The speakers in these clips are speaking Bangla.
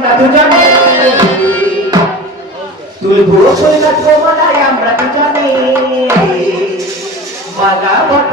আমরা দুজনে। তুলবো শৈলা তোমার আমরা দুজনে। বাগা বট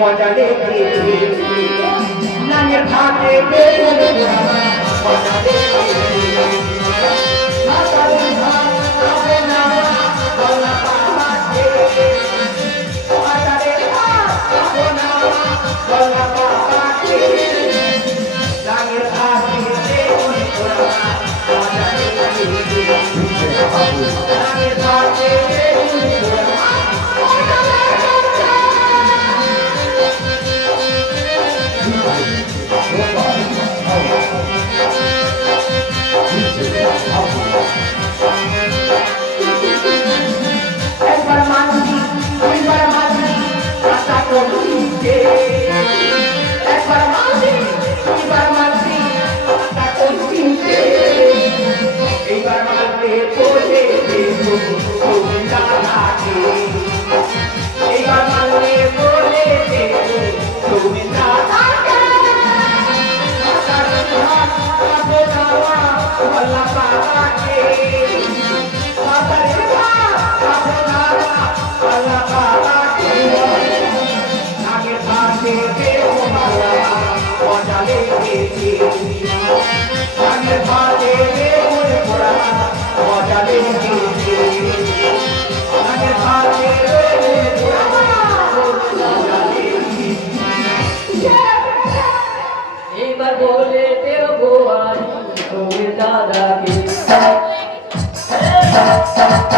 মজা দেখেছি। নামের ভাতে মজা দেখেছি Música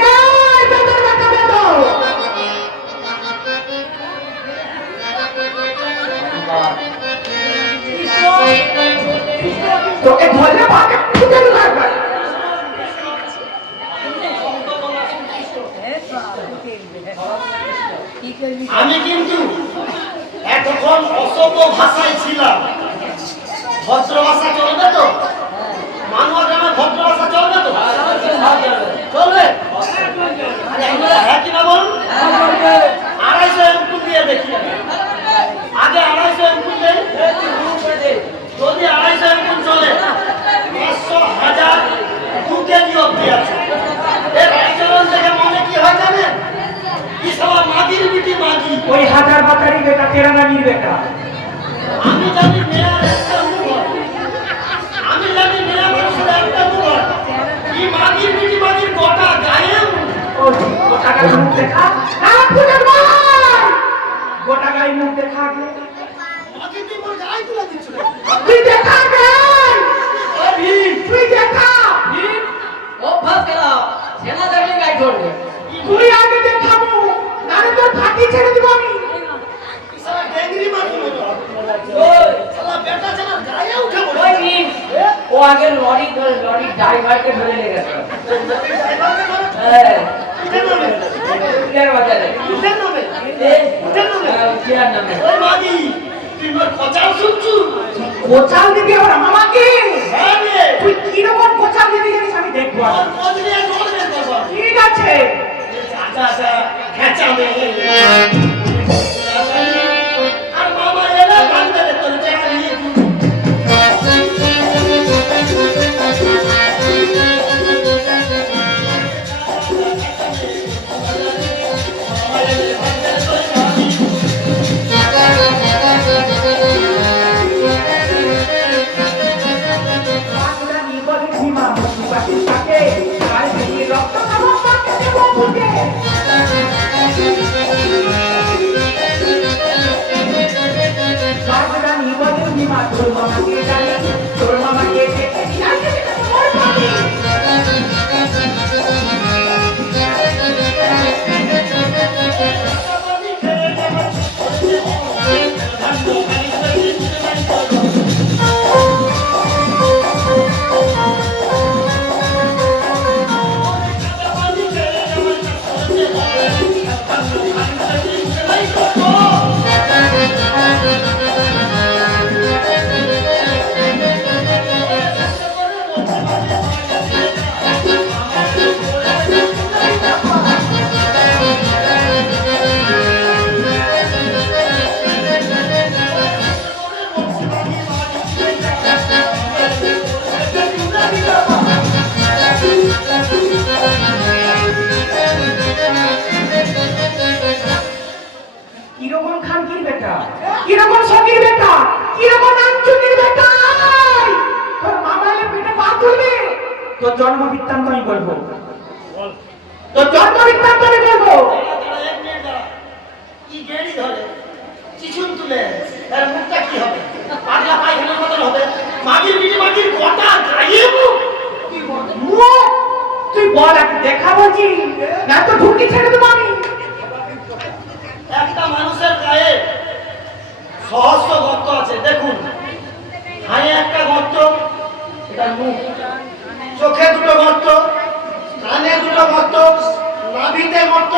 গোটা গায়ে মুখ। গায়ে দেখা তুই গায়ে দেখা তুই দেখা অভ্যাস খেলা সেনা দেখলে গাই করবে তুই আগে দেখাবো দিব আমি শালা ডেঙ্গরি মাগি মতো। ওই শালা বেটা ছেলের গায়ে উঠে পড়ে। ওই নিন। ও আগে লরি ধরে লরি ড্রাইভারকে ধরে লেগেছে ড্রাইভারকে ধরে হ্যাঁ উঠে নামে। উঠে বাজারে উঠে নামে। এই, উঠে নামে। হ্যাঁ, উঠিয়ার নামে ওই মাগি, তুই মোর খোঁচাও শুনছু? কোচাল দিবি আবার আমাকে হ্যাঁ রে। তুই কীরকম কোচাল দিবি জানিস আমি দেখব নিয়ে। ঠিক আছে আচ্ছা, আচ্ছা। জন্ম বৃত্তান্ত আমি বলব তোর জন্ম বৃত্তান্ত আমি বলব। কি গেড়ি ধরে? চিচুন তুলে। তার মুখটা কি হবে? পাগলা পায়খানার মতন হবে। মাগির বিটি মাগির গোটা গায়ে মুখ। তুই বল আমি না তো ঢুকি ছেড়ে দেবো আমি একটা মানুষের গায়ে সহস্র গর্ত আছে দেখুন হাঁয়ে একটা গর্ত এটা মুখ চোখে দুটো গর্ত কানে গর্ত নাভিতে গর্ত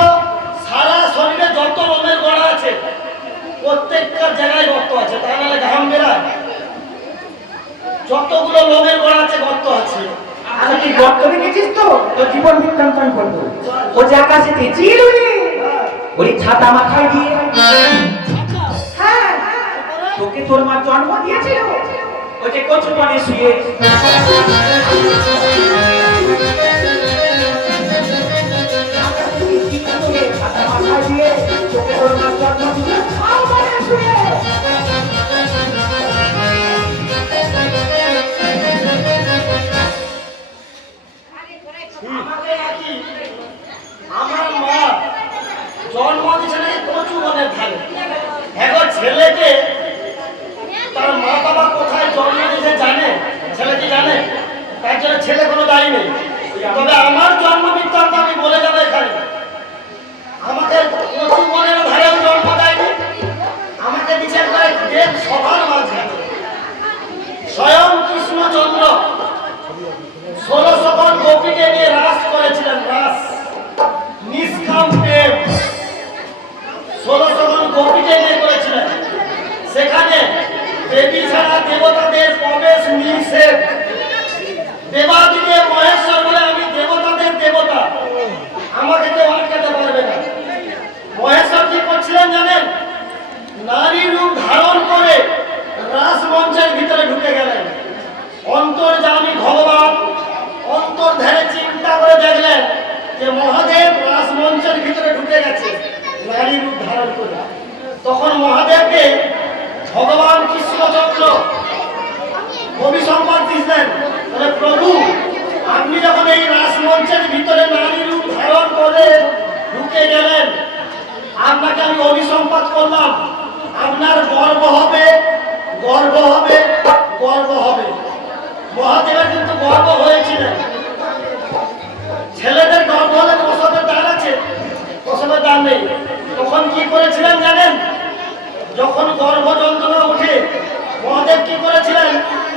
সারা যত লোমের গড়া আছে, প্রত্যেকটা জায়গায় গর্ত আছে, তা যতগুলো লোমের গড়া আছে, গর্ত আছে। আমি কি গর্ত দেখেছিস তো? তোর জীবন বৃত্তান্ত আমি বলব। ও যে আকাশে রুলি ওই ছাতা মাথায় দিয়ে। হ্যাঁ তোর মা জন্ম দিয়েছিল। ওই যে কচু পানে শুয়ে। তবে আমার তখন মহাদেবকে ভগবান কৃষ্ণচন্দ্র কবি সম্পাদ দিচ্ছেন বলে প্রভু, আপনি যখন এই রাসমঞ্চের ভিতরে নারী রূপ ধারণ করে ঢুকে গেলেন, আপনাকে আমি অভিসম্পাদ করলাম। আপনার গর্ব হবে গর্ব হবে গর্ব হবে। মহাদেবের কিন্তু গর্ব হয়েছিলেন ছেলেদের গর্ব হলে প্রসবের দান আছে প্রসবের দান নেই। তখন কি করেছিলেন জানেন? যখন গর্ভ যন্ত্রণা উঠে, মহাদেব কি করেছিলেন?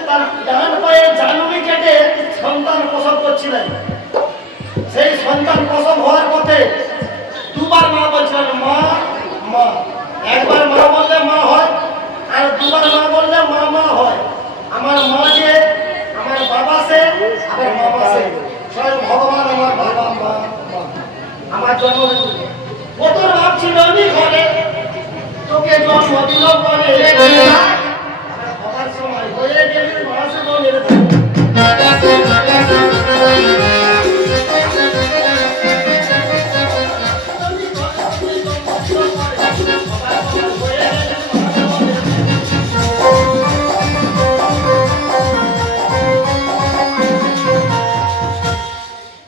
তার ডান পায়ে জানুনি কেটে সন্তান প্রসব করছিলেন। সেই সন্তান প্রসব হওয়ার পথে দুবার মা বলছিলেন, মা মা। একবার মা বললে মা হয়, আর দুবার মা বললে মা মা হয়। আমার মা যে, আমার বাবা সে আমার মামা সে। স্বয়ং ভগবান আমার বাবা মা আমার জন্ম কত ভাব ছিল নি ঘরে? তোকে জন্ম দিল সময় হয়ে গেলি মনের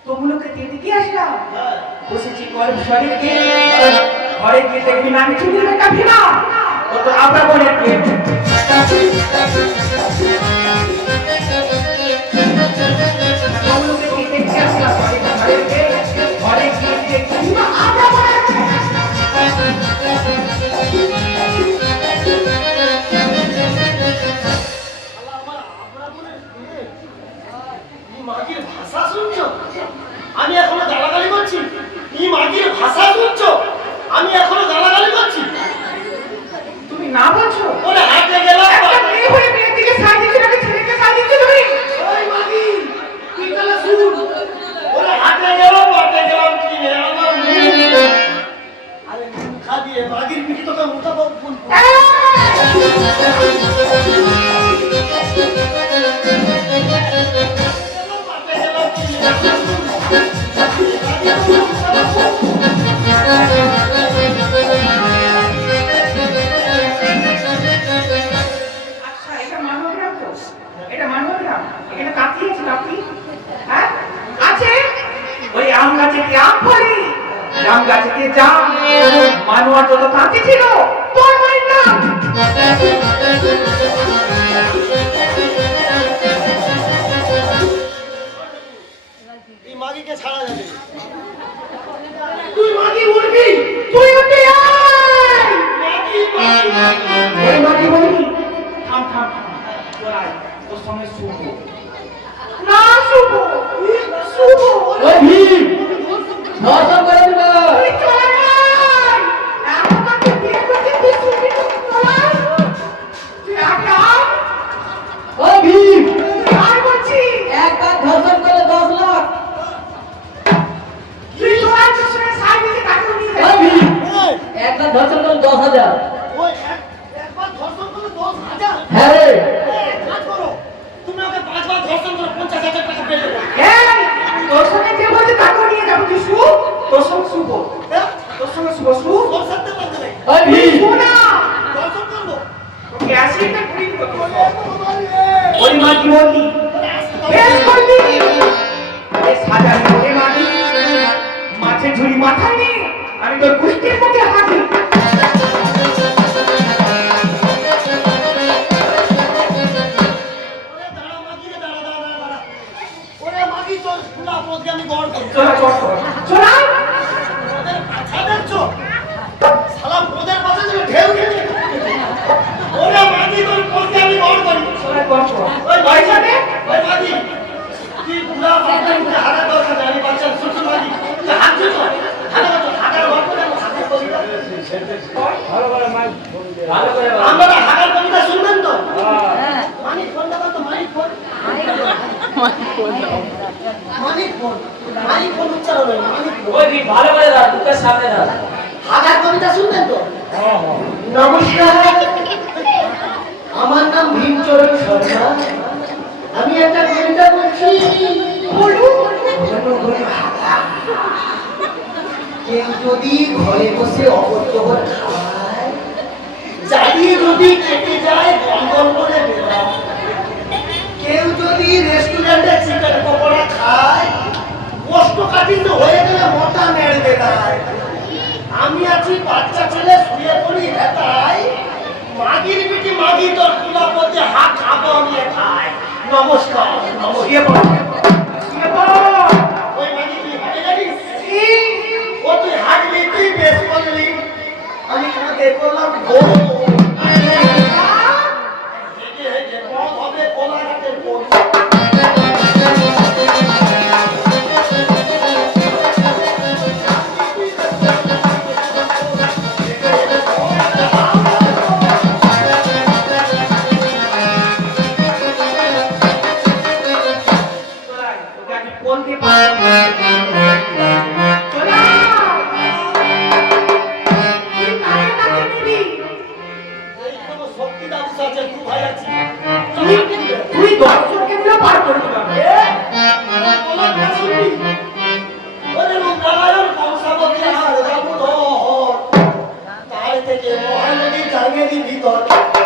তোমলোকে দিয়ে ঘরে গিয়ে দেখবি না। আমি চুরির বেটা ভীমা ও তো ভাষা শুনছো? আমি এখনও গালাগালি করছি। ই মাগির ভাষা শুনছো? আমি এখনও গালাগালি করছি। তুমি না বলছো ওরে হাতে গেলাম একটা মেয়ে হয়ে মেয়ের দিকে সাজিয়েছো নাকি ছেলেকে সাজিয়েছো তুমি? ওই মাগি তুই তাহলে শুন ওরে হাতে গেলাম হাতে গেলাম কি আমার মুখ আরে মুখা দিয়ে মাগির পিঠে তোকে হাতে গেলাম জাম গাছে কি জাম মানুয়ার যত কাকি ছিল তোর মায়ের নাম। মাগিকে ছাড়া যাবে। তুই মাগি উঠবি তুই উঠবি আয়। মাগি মাগি মাগি ওই মাগি বলি থাম থাম থাম তোর সঙ্গে শুভ। না শুভ। শুভ? ওই ভীম দর্শন করে উচ্চারণ হয় ওই ভালো করে দাও বুকের সামনে দাও। হাজার কবিতা শুনবেন তো? নমস্কার। আমার নাম ভীমচরণ শর্মা। আমি একটা কবিতা বলছি। কেউ যদি ঘরে বসে অবর্তবর খায় জ্বালিয়ে যদি কেটে যায় গন্ডল করে বেড়ায়। কেউ যদি রেস্টুরেন্টে চিকেন পকোড়া খায় কোষ্ঠকাঠিন্য হয়ে গেলে মোটা মেরে বেড়ায় আমি আছি বাচ্চা ছেলে শুয়ে পড়ি হেতায় মাগির বিটি মাগি তোর কুলা পথে হাত খাব নিয়ে খায় নমস্কার নমস্কার। শুয়ে পড়। রূপনারায়ণ কংসাবতী আর দামোদর, তার থেকে মহানদী জাগেরই দিবি যদি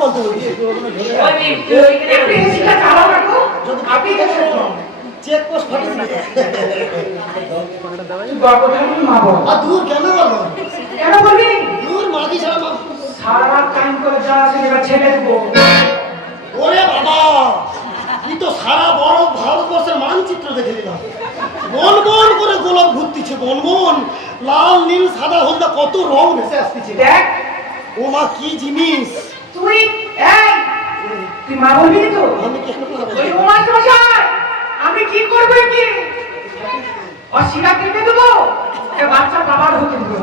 বলতে বলছি আপনি তো চেক পোস্ট ফাটিয়ে দিলে গল্পধারী মা বল আর দূর কেন বলো? কেন বলবি দূর মাগি ছাড়া মা সারা রাত করে যা আছে এবার ছেলে দেবো ওরে বাবা! তুই তো সারা বড় ভারতবর্ষের মানচিত্র দেখে নিলাম। বন বন করে গোলাপ ঘুরতিছে বন বন লাল নীল সাদা হলদা কত রং ভেসে আসতেছে। দেখ। ও মা কি জিনিস! তুই তুই মা বলবি তো? আমি কি করব কি কেটে দেবো? বাচ্চা বাবার হতে দেবো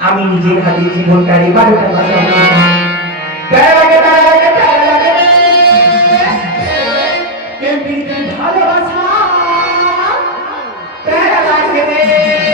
আমি নিজের হাতে প্যারা লাগে। querer.